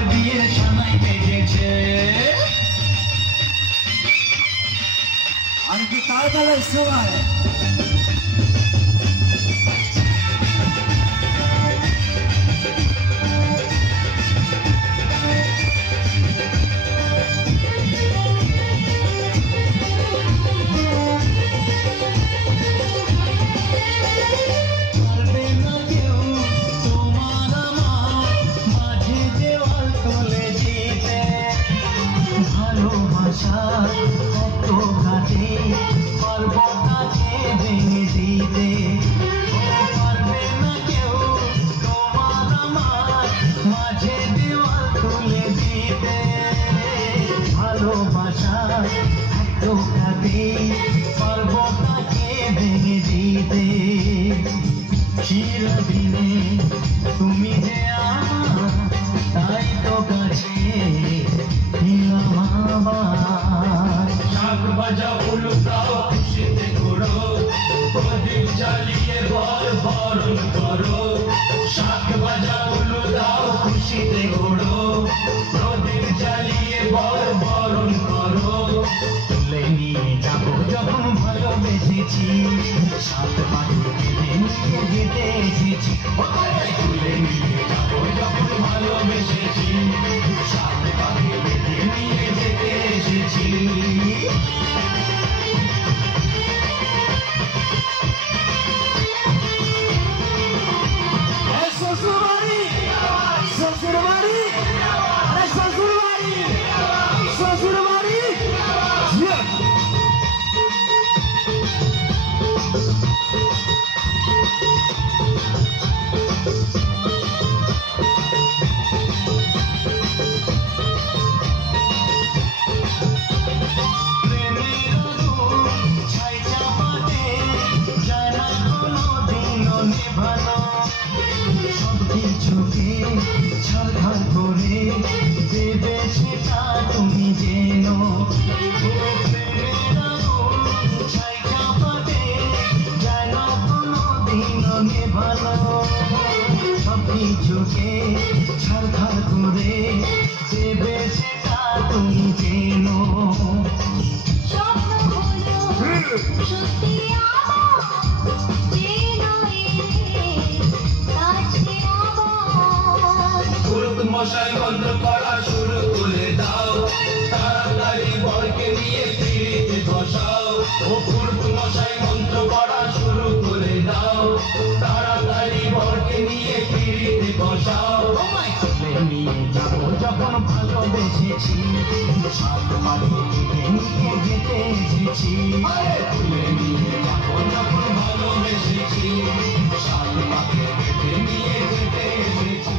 আমার বিয়ের সানাই বেজেছে আর কি তাড়াতাড়ি সময় চিরদিনে তুমি যে আমার তাই তো কাছে নিলাম আবার শাক বাজা উলুটাও খুশিতে ঘোরো প্রদীপ জ্বালিয়ে বরণ করো শাক বাজা উলুটাও খুশিতে ঘোরো প্রদীপ জ্বালিয়ে বরণ করো তুলে নিয়ে যাবো যখন ভালোবেসেছি সাত পাখি কেঁদে নিয়ে যেতে এসেছি তুলে নিয়ে যাবো যখন ভালোবেসেছি সাত পাখি কেঁদে নিয়ে যেতে এসেছি চোখে ছাড়খাড় করে দেবে সেটা তুমি যেন মশাই বন্ধ করা শুরু করে দাও তাড়াতাড়ি বরকে নিয়ে পিড়িতে বসাও ও পুরুত মশাই মন্ত্র পড়া শুরু করে দাও তাড়াতাড়ি বরকে নিয়ে পিড়িতে বসাও তুলে নিয়ে যাবো যখন ভালোবেসেছি সাত পাখিকে নিয়ে যেতে এসেছি তুলে নিয়ে যাবো যখন ভালোবেসেছি সাত পাখিকে নিয়ে যেতে এসেছি।